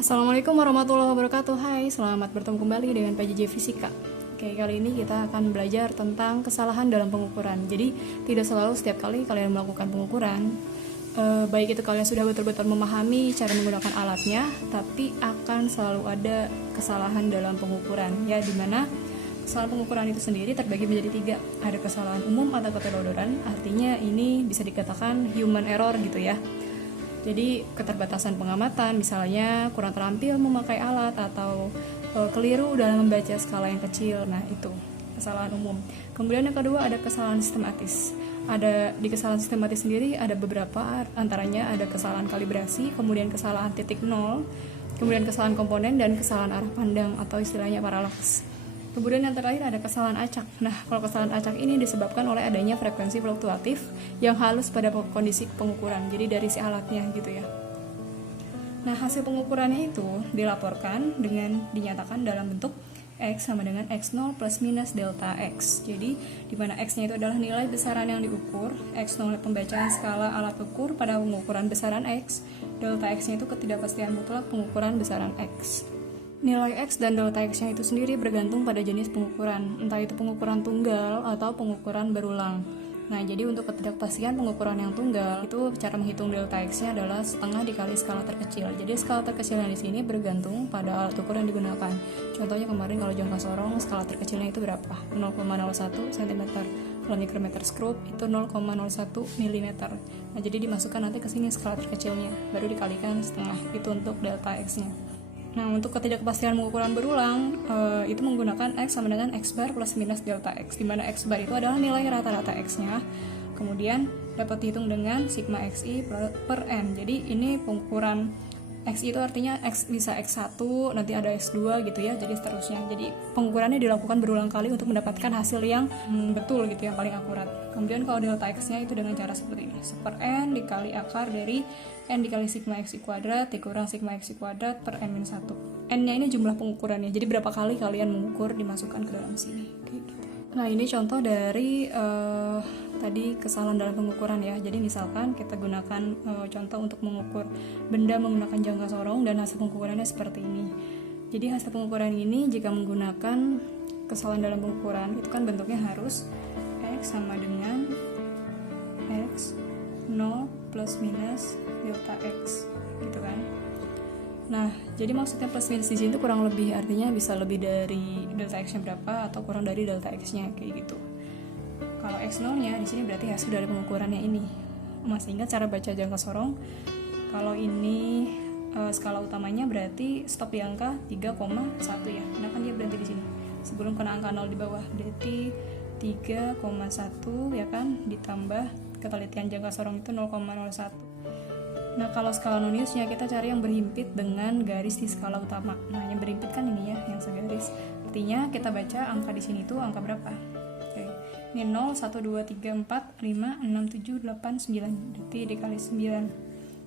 Assalamualaikum warahmatullahi wabarakatuh. Hai, selamat bertemu kembali dengan PJJ Fisika. Oke, kali ini kita akan belajar tentang kesalahan dalam pengukuran. Jadi, tidak selalu setiap kali kalian melakukan pengukuran, baik itu kalian sudah betul-betul memahami cara menggunakan alatnya, tapi akan selalu ada kesalahan dalam pengukuran, ya, dimana kesalahan pengukuran itu sendiri terbagi menjadi 3. Ada kesalahan umum atau keterodoran, artinya ini bisa dikatakan human error gitu ya. Jadi keterbatasan pengamatan, misalnya kurang terampil memakai alat atau keliru dalam membaca skala yang kecil. Nah, itu kesalahan umum. Kemudian yang kedua ada kesalahan sistematis. Ada di kesalahan sistematis sendiri ada beberapa, antaranya ada kesalahan kalibrasi, kemudian kesalahan titik nol, kemudian kesalahan komponen dan kesalahan arah pandang atau istilahnya paralaks. Kemudian yang terakhir ada kesalahan acak. Nah, kalau kesalahan acak ini disebabkan oleh adanya frekuensi fluktuatif yang halus pada kondisi pengukuran, jadi dari si alatnya gitu ya. Nah, hasil pengukurannya itu dilaporkan dengan dinyatakan dalam bentuk X sama dengan X0 plus minus delta X. Jadi, di mana X-nya itu adalah nilai besaran yang diukur, X0 pembacaan skala alat ukur pada pengukuran besaran X, delta X-nya itu ketidakpastian mutlak pengukuran besaran X. Nilai X dan delta X-nya itu sendiri bergantung pada jenis pengukuran, entah itu pengukuran tunggal atau pengukuran berulang. Nah, jadi untuk ketidakpastian pengukuran yang tunggal, itu cara menghitung delta X-nya adalah setengah dikali skala terkecil. Jadi skala terkecilnya di sini bergantung pada alat ukur yang digunakan. Contohnya kemarin kalau jangka sorong, skala terkecilnya itu berapa? 0,01 cm. Kalau mikrometer skrup itu 0,01 mm. Nah, jadi dimasukkan nanti ke sini skala terkecilnya, baru dikalikan setengah. Itu untuk delta X-nya. Nah, untuk ketidakpastian pengukuran berulang, itu menggunakan X sama dengan X bar plus minus delta X, di mana X bar itu adalah nilai rata-rata X-nya, kemudian dapat dihitung dengan sigma XI per N. Jadi ini pengukuran XI itu artinya X bisa X1, nanti ada X2 gitu ya, jadi seterusnya. Jadi pengukurannya dilakukan berulang kali untuk mendapatkan hasil yang betul gitu, yang paling akurat. Kemudian kalau delta X-nya itu dengan cara seperti ini, 1 per N dikali akar dari N dikali sigma XI kuadrat dikurang sigma XI kuadrat per N-1. N-nya ini jumlah pengukurannya, jadi berapa kali kalian mengukur dimasukkan ke dalam sini. Gitu. Nah, ini contoh dari tadi kesalahan dalam pengukuran ya. Jadi misalkan kita gunakan contoh untuk mengukur benda menggunakan jangka sorong dan hasil pengukurannya seperti ini. Jadi hasil pengukuran ini jika menggunakan kesalahan dalam pengukuran itu kan bentuknya harus X sama dengan X 0 plus minus delta X gitu kan. Nah, jadi maksudnya plus minus di sini itu kurang lebih, artinya bisa lebih dari delta X-nya berapa atau kurang dari delta X-nya kayak gitu. Kalau X0-nya di sini berarti hasil dari pengukurannya ini. Masih ingat cara baca jangka sorong? Kalau ini skala utamanya berarti stop di angka 3,1 ya. Karena kan dia berhenti di sini. Sebelum kena angka 0 di bawah, berarti 3,1 ya kan, ditambah ketelitian jangka sorong itu 0,01. Nah, kalau skala noniusnya kita cari yang berhimpit dengan garis di skala utama. Nah, yang berhimpit kan ini ya, yang segaris. Artinya kita baca angka di sini tuh angka berapa? Oke. Ini 0, 1, 2, 3, 4, 5, 6, 7, 8, 9. Berarti dikali 9.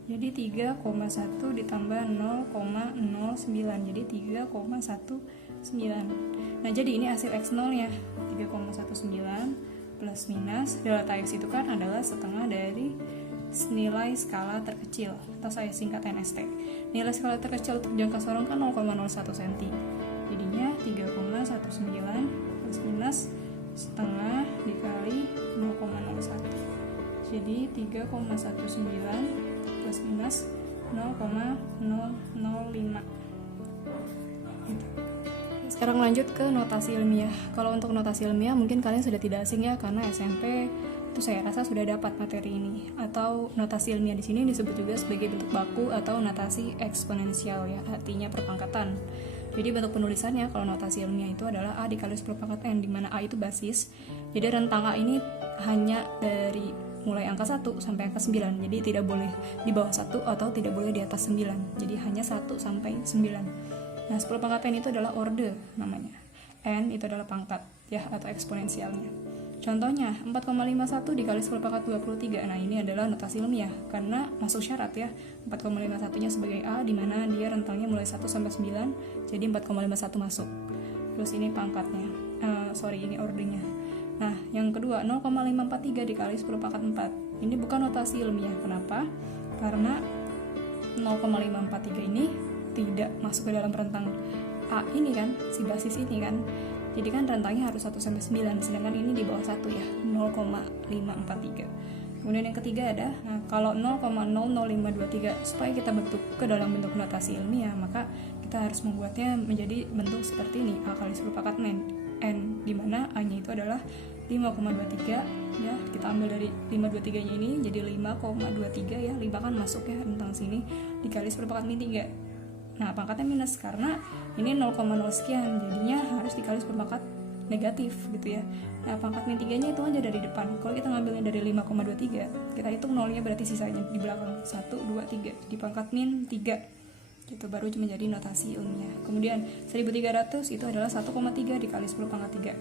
Jadi 3,1 ditambah 0,09. Jadi 3,19. Nah, jadi ini hasil X0 ya. 3,19 plus minus delta X itu kan adalah setengah dari nilai skala terkecil atau saya singkat NST. Nilai skala terkecil untuk jangka sorong kan 0,01 cm. Jadinya 3,19 plus minus setengah dikali 0,01. Jadi 3,19 plus minus 0,005. Gitu. Sekarang lanjut ke notasi ilmiah. Kalau untuk notasi ilmiah mungkin kalian sudah tidak asing ya, karena SMP itu saya rasa sudah dapat materi ini. Atau notasi ilmiah di sini disebut juga sebagai bentuk baku atau notasi eksponensial ya, artinya perpangkatan. Jadi bentuk penulisannya kalau notasi ilmiah itu adalah A dikali 10 pangkat N, di mana A itu basis. Jadi rentang A ini hanya dari mulai angka 1 sampai angka 9. Jadi tidak boleh di bawah 1 atau tidak boleh di atas 9. Jadi hanya 1 sampai 9. Nah, 10 pangkat N itu adalah orde namanya. N itu adalah pangkat ya, atau eksponensialnya. Contohnya 4,51 dikali 10 pangkat 23. Nah, ini adalah notasi ilmiah karena masuk syarat ya. 4,51-nya sebagai A, di mana dia rentangnya mulai 1 sampai 9. Jadi 4,51 masuk. Terus ini pangkatnya. Ini ordenya. Nah, yang kedua 0,543 dikali 10 pangkat 4. Ini bukan notasi ilmiah. Kenapa? Karena 0,543 ini tidak masuk ke dalam rentang A ini kan, si basis ini kan. Jadi kan rentangnya harus 1-9, sedangkan ini di bawah 1 ya, 0,543. Kemudian yang ketiga ada, nah kalau 0,00523 supaya kita bentuk ke dalam bentuk notasi ilmiah, maka kita harus membuatnya menjadi bentuk seperti ini, A kali 10 pangkat N, di mana A-nya itu adalah 5,23 ya, kita ambil dari 523 nya ini jadi 5,23 ya, 5 kan masuk ya rentang sini, dikali 10 pangkat min 3. Nah pangkatnya minus karena ini 0,0 sekian, jadinya harus dikali 10 pangkat negatif gitu ya. Nah pangkat min 3 nya itu aja dari depan. Kalau kita ngambilnya dari 5,23, kita hitung nolnya berarti sisanya di belakang 1, 2, 3 di pangkat min 3 gitu, baru menjadi notasi ilmiah. Kemudian 1300 itu adalah 1,3 dikali 10 pangkat 3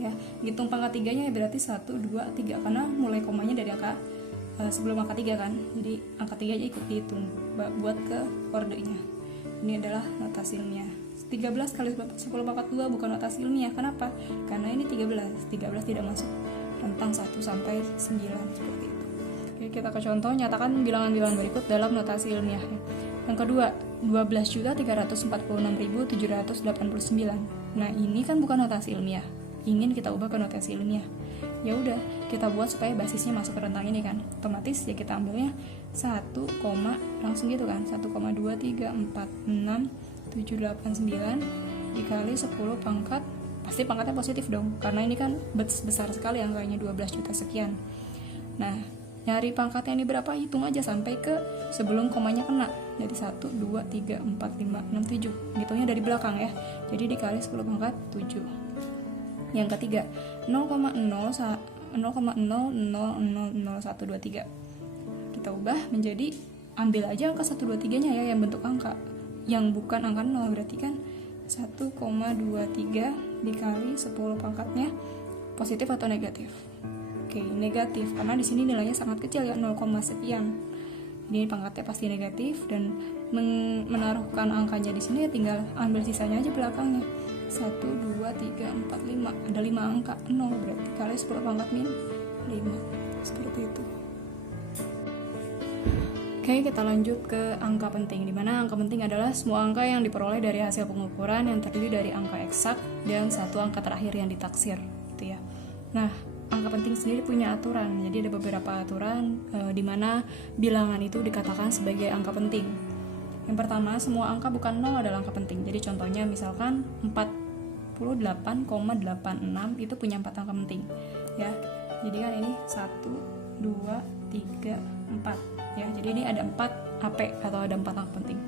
ya, hitung pangkat 3 nya berarti 1, 2, 3 karena mulai komanya dari angka sebelum angka 3 kan, jadi angka 3 nya ikut dihitung buat ke ordenya. Ini adalah notasi ilmiah. 13 kali 10 pangkat 2 bukan notasi ilmiah. Kenapa? Karena ini 13 tidak masuk rentang 1 sampai 9 seperti itu. Oke, kita ke contoh, nyatakan bilangan-bilangan berikut dalam notasi ilmiah. Yang kedua, 12.346.789. Nah, ini kan bukan notasi ilmiah. Ingin kita ubah ke notasi ilmiah. Ya udah, kita buat supaya basisnya masuk ke rentang ini kan. Otomatis ya kita ambilnya 1, langsung gitu kan. 1,2346789 dikali 10 pangkat, pasti pangkatnya positif dong karena ini kan besar sekali angkanya, 12 juta sekian. Nah nyari pangkatnya ini berapa, hitung aja sampai ke sebelum komanya kena, jadi 1, 2, 3, 4, 5, 6, 7, hitungnya dari belakang ya, jadi dikali 10 pangkat 7. Yang ketiga 0,000000123 kita ubah menjadi, ambil aja angka 123 nya ya yang bentuk angka, yang bukan angka 0, berarti kan 1,23 dikali 10 pangkatnya positif atau negatif. Oke, negatif karena di sini nilainya sangat kecil ya, 0, sekian. Ini pangkatnya pasti negatif, dan menaruhkan angkanya di sini ya tinggal ambil sisanya aja belakangnya. 1, 2, 3, 4, 5, ada 5 angka, 0 berarti kali 10 pangkat min 5, seperti itu. Oke, kita lanjut ke angka penting, dimana angka penting adalah semua angka yang diperoleh dari hasil pengukuran yang terdiri dari angka eksak dan satu angka terakhir yang ditaksir gitu ya. Nah, angka penting sendiri punya aturan, jadi ada beberapa aturan di mana bilangan itu dikatakan sebagai angka penting. Yang pertama, semua angka bukan 0 adalah angka penting. Jadi contohnya misalkan 48,86 itu punya 4 angka penting ya. Jadi kan ini 1, 2, 3, 4 ya. Jadi ini ada 4 AP atau ada 4 angka penting.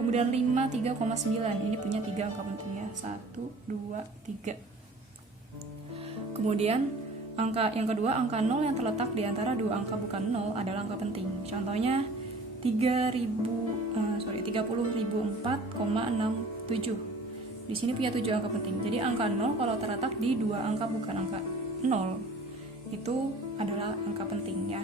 Kemudian 53,9 ini punya 3 angka penting ya. 1, 2, 3. Kemudian angka yang kedua, angka 0 yang terletak di antara dua angka bukan 0 adalah angka penting. Contohnya 30.004,67. Di sini punya 7 angka penting. Jadi angka 0 kalau terletak di dua angka bukan angka 0 itu adalah angka penting ya.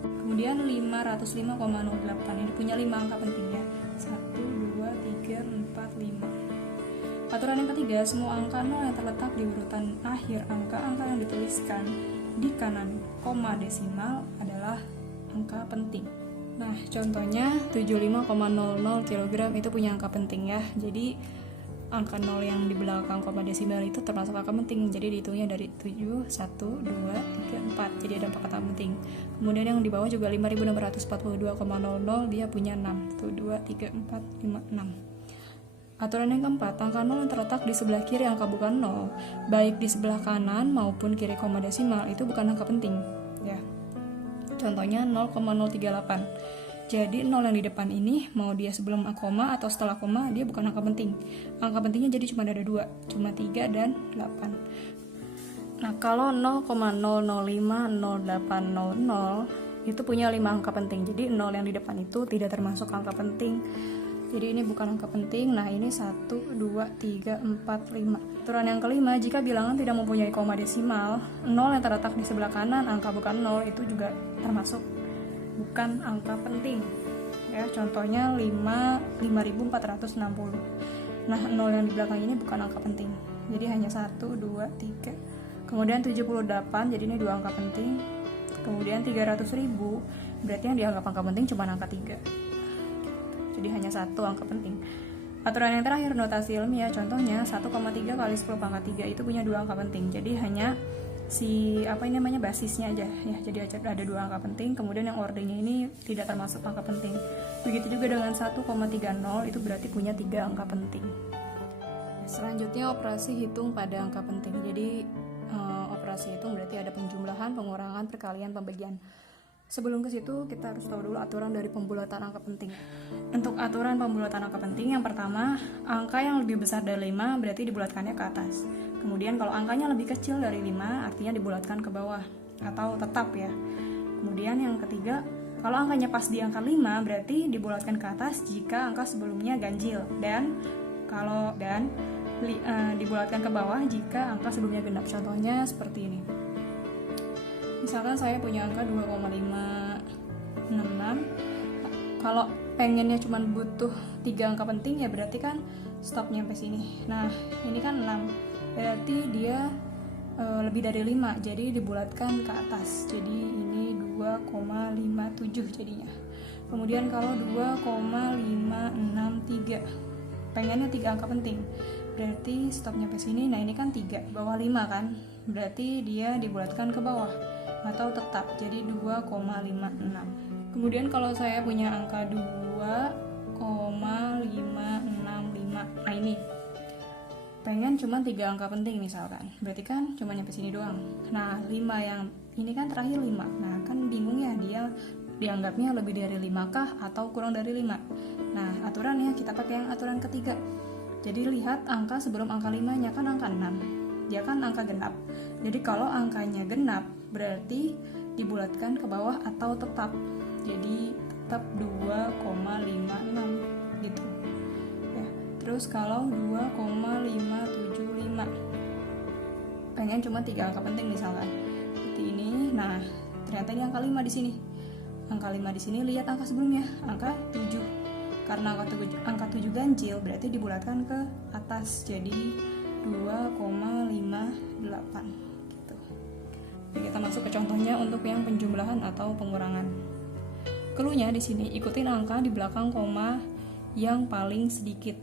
Kemudian 505,08 ini punya 5 angka penting ya. 1, 2, 3, 4, 5. Aturan yang ketiga, semua angka 0 yang terletak di urutan akhir angka-angka yang dituliskan di kanan koma desimal adalah angka penting. Nah, contohnya 75,00 kg itu punya angka penting ya. Jadi angka 0 yang di belakang koma desimal itu termasuk angka penting. Jadi dihitungnya dari 7, 1, 2, 3, 4. Jadi ada 4 angka penting. Kemudian yang di bawah juga 5.642,00 dia punya 6. 1, 2, 3, 4, 5, 6. Aturan yang keempat, angka 0 yang terletak di sebelah kiri angka bukan 0, baik di sebelah kanan maupun kiri koma desimal itu bukan angka penting ya. Contohnya 0,038. Jadi 0 yang di depan ini mau dia sebelum koma atau setelah koma dia bukan angka penting. Angka pentingnya jadi cuma ada 2, cuma 3 dan 8. Nah, kalau 0,0050800 itu punya 5 angka penting. Jadi 0 yang di depan itu tidak termasuk angka penting. Jadi ini bukan angka penting. Nah, ini 1, 2, 3, 4, 5. Aturan yang kelima, jika bilangan tidak mempunyai koma desimal, 0 yang terletak di sebelah kanan angka bukan 0 itu juga termasuk bukan angka penting. Ya, contohnya 5.460. Nah, 0 yang di belakang ini bukan angka penting. Jadi hanya 1, 2, 3. Kemudian 78, jadi ini 2 angka penting. Kemudian 300.000, berarti yang dianggap angka penting cuma angka 3. jadi hanya satu angka penting. Aturan yang terakhir, notasi ilmiah, contohnya 1,3 kali 10 pangkat 3 itu punya 2 angka penting. Jadi hanya basisnya aja ya. Jadi ada 2 angka penting, kemudian yang ordernya ini tidak termasuk angka penting. Begitu juga dengan 1,30 itu berarti punya 3 angka penting. Selanjutnya operasi hitung pada angka penting. Jadi operasi hitung berarti ada penjumlahan, pengurangan, perkalian, pembagian. Sebelum ke situ kita harus tahu dulu aturan dari pembulatan angka penting. Untuk aturan pembulatan angka penting, yang pertama, angka yang lebih besar dari 5 berarti dibulatkannya ke atas. Kemudian kalau angkanya lebih kecil dari 5 artinya dibulatkan ke bawah atau tetap ya. Kemudian yang ketiga, kalau angkanya pas di angka 5 berarti dibulatkan ke atas jika angka sebelumnya ganjil, dan dibulatkan ke bawah jika angka sebelumnya genap. Contohnya seperti ini. Misalkan saya punya angka 2,566. Kalau pengennya cuma butuh 3 angka penting ya berarti kan stopnya sampai sini. Nah, ini kan 6. Berarti dia lebih dari 5, jadi dibulatkan ke atas. Jadi ini 2,57 jadinya. Kemudian kalau 2,563 pengennya 3 angka penting, berarti stopnya sampai sini. Nah, ini kan 3 bawah 5 kan, berarti dia dibulatkan ke bawah atau tetap, jadi 2,56. Kemudian kalau saya punya angka 2,565, nah ini pengen cuma 3 angka penting misalkan, berarti kan cuma nyampe sini doang. Nah, 5 yang ini kan terakhir 5, nah kan bingung ya, dia dianggapnya lebih dari 5 kah atau kurang dari 5. Nah, aturannya kita pakai yang aturan ketiga. Jadi lihat angka sebelum angka 5 nya kan angka 6, dia kan angka genap. Jadi kalau angkanya genap berarti dibulatkan ke bawah atau tetap, jadi tetap 2,56 gitu ya. Terus kalau 2,575 pengen cuma 3 angka penting misalkan seperti ini. Nah, ternyata ini angka 5 di sini. Angka 5 di sini, lihat angka sebelumnya, angka 7. Karena angka 7 ganjil berarti dibulatkan ke atas, jadi 2,58 gitu. Jadi kita masuk ke contohnya untuk yang penjumlahan atau pengurangan. Cluenya di sini, ikutin angka di belakang koma yang paling sedikit.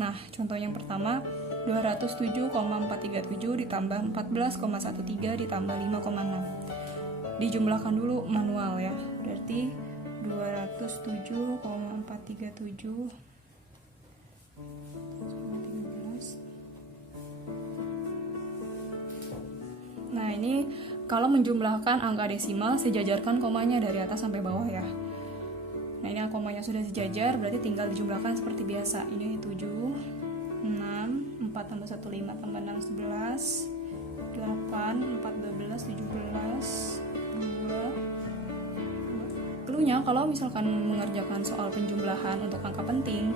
Nah, contoh yang pertama 207,437 ditambah 14,13 ditambah 5,6. Dijumlahkan dulu manual ya. Berarti 207,437 Nah, ini kalau menjumlahkan angka desimal sejajarkan komanya dari atas sampai bawah ya. Nah, ini komanya sudah sejajar, berarti tinggal dijumlahkan seperti biasa. Ini 7, 6, 4 tambah 1, 5 tambah 6, 11, 8, 4, 12, 17, 2. Cluenya kalau misalkan mengerjakan soal penjumlahan untuk angka penting,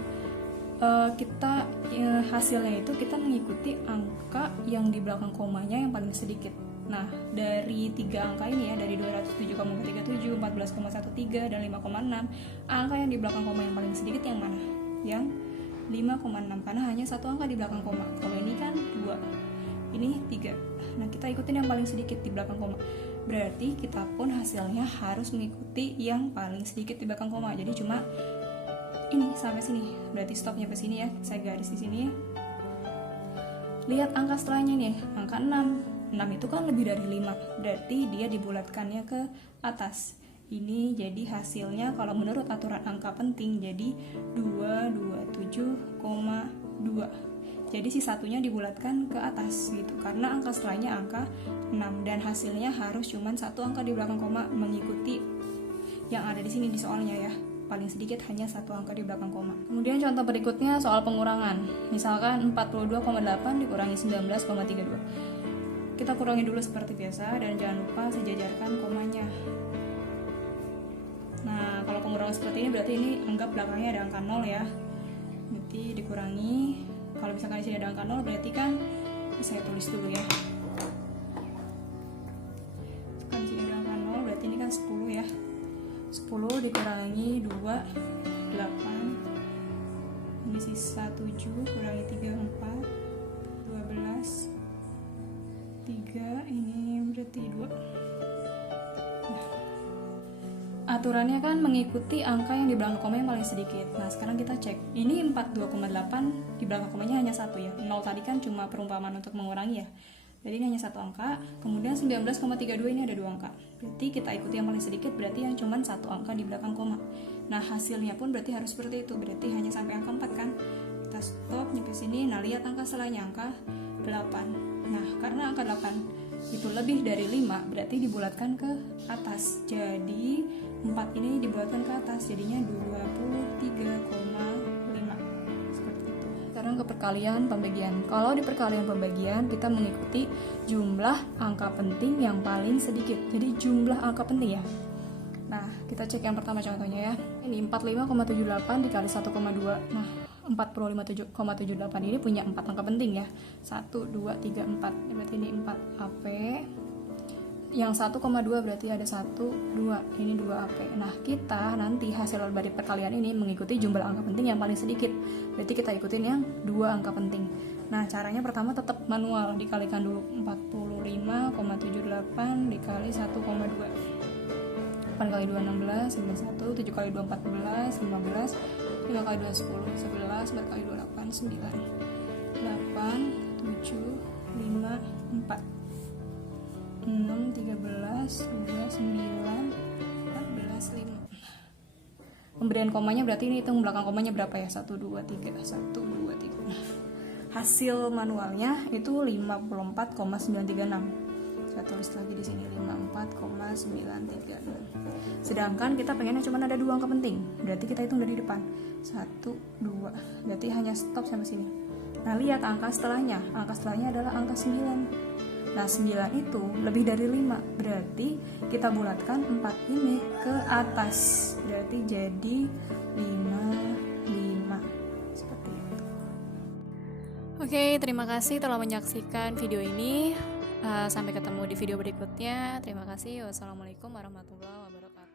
hasilnya itu kita mengikuti angka yang di belakang komanya yang paling sedikit. Nah, dari 3 angka ini ya, dari 207,37, 14,13 dan 5,6, angka yang di belakang koma yang paling sedikit yang mana? Yang 5,6, karena hanya satu angka di belakang koma. Kalau ini kan 2, ini 3. Nah, kita ikutin yang paling sedikit di belakang koma. Berarti kita pun hasilnya harus mengikuti yang paling sedikit di belakang koma. Jadi cuma ini sampai sini. Berarti stopnya ke sini ya. Saya garis di sini ya. Lihat angka setelahnya nih, angka 6. 6 itu kan lebih dari 5. Berarti dia dibulatkannya ke atas. Ini jadi hasilnya kalau menurut aturan angka penting jadi 227,2. Jadi si satunya dibulatkan ke atas gitu, karena angka setelahnya angka 6 dan hasilnya harus cuman satu angka di belakang koma mengikuti yang ada di sini di soalnya ya. Paling sedikit hanya satu angka di belakang koma. Kemudian contoh berikutnya soal pengurangan. Misalkan 42,8 dikurangi 19,32. Kita kurangi dulu seperti biasa dan jangan lupa sejajarkan komanya. Nah, kalau pengurangan seperti ini berarti ini anggap belakangnya ada angka 0 ya. Berarti dikurangi. Kalau misalkan di sini ada angka 0 berarti kan saya tulis dulu ya. Kan di sini ada angka 0 berarti ini kan 10 ya. 10 dikurangi 2, 8. Ini sisa 7 kurangi 3, 4, 12, 3, ini berarti 2. Nah, aturannya kan mengikuti angka yang di belakang koma yang paling sedikit. Nah, sekarang kita cek. Ini 42,8 di belakang komanya hanya satu ya. 0 tadi kan cuma perumpamaan untuk mengurangi ya. Jadi ini hanya satu angka. Kemudian 19,32 ini ada 2 angka. Berarti kita ikuti yang paling sedikit, berarti yang cuma satu angka di belakang koma. Nah, hasilnya pun berarti harus seperti itu. Berarti hanya sampai angka 4 kan. Kita stop nyampe sini. Nah, lihat angka setelahnya, angka 8. Nah, karena angka 8 itu lebih dari 5, berarti dibulatkan ke atas. Jadi 4 ini dibulatkan ke atas, jadinya 23,5. Seperti itu. Sekarang ke perkalian pembagian. Kalau di perkalian pembagian kita mengikuti jumlah angka penting yang paling sedikit. Jadi jumlah angka penting ya. Nah, kita cek yang pertama contohnya ya. Ini 45,78 dikali 1,2. Nah, 45,78 ini punya 4 angka penting ya. 1, 2, 3, 4. Berarti ini 4 AP. Yang 1,2 berarti ada 1, 2. Ini 2 AP. Nah, kita nanti hasil dari perkalian ini mengikuti jumlah angka penting yang paling sedikit. Berarti kita ikutin yang 2 angka penting. Nah, caranya pertama tetap manual. Dikalikan dulu 45,78 dikali 1,2. 8 kali 2 16, 91, 7 kali 2 14, 15, 5 kali 2 10, 11, 4 kali 2 8, 9, 8, 7, 5, 4, 6, 13, 2, 9, 14, 5. Pemberian komanya berarti ini hitung belakang komanya berapa ya? 1, 2, 3, 1, 2, 3. Hasil manualnya itu 54,936. Saya tulis lagi di sini 54,936. Sedangkan kita pengennya cuma ada 2 angka penting. Berarti kita hitung dari depan. 1, 2. Berarti hanya stop sampai sini. Nah, lihat angka setelahnya. Angka setelahnya adalah angka 9. Nah, 9 itu lebih dari 5. Berarti kita bulatkan 4 ini ke atas. Berarti jadi 5. Seperti itu. Oke, terima kasih telah menyaksikan video ini. Sampai ketemu di video berikutnya. Terima kasih. Wassalamualaikum warahmatullahi wabarakatuh.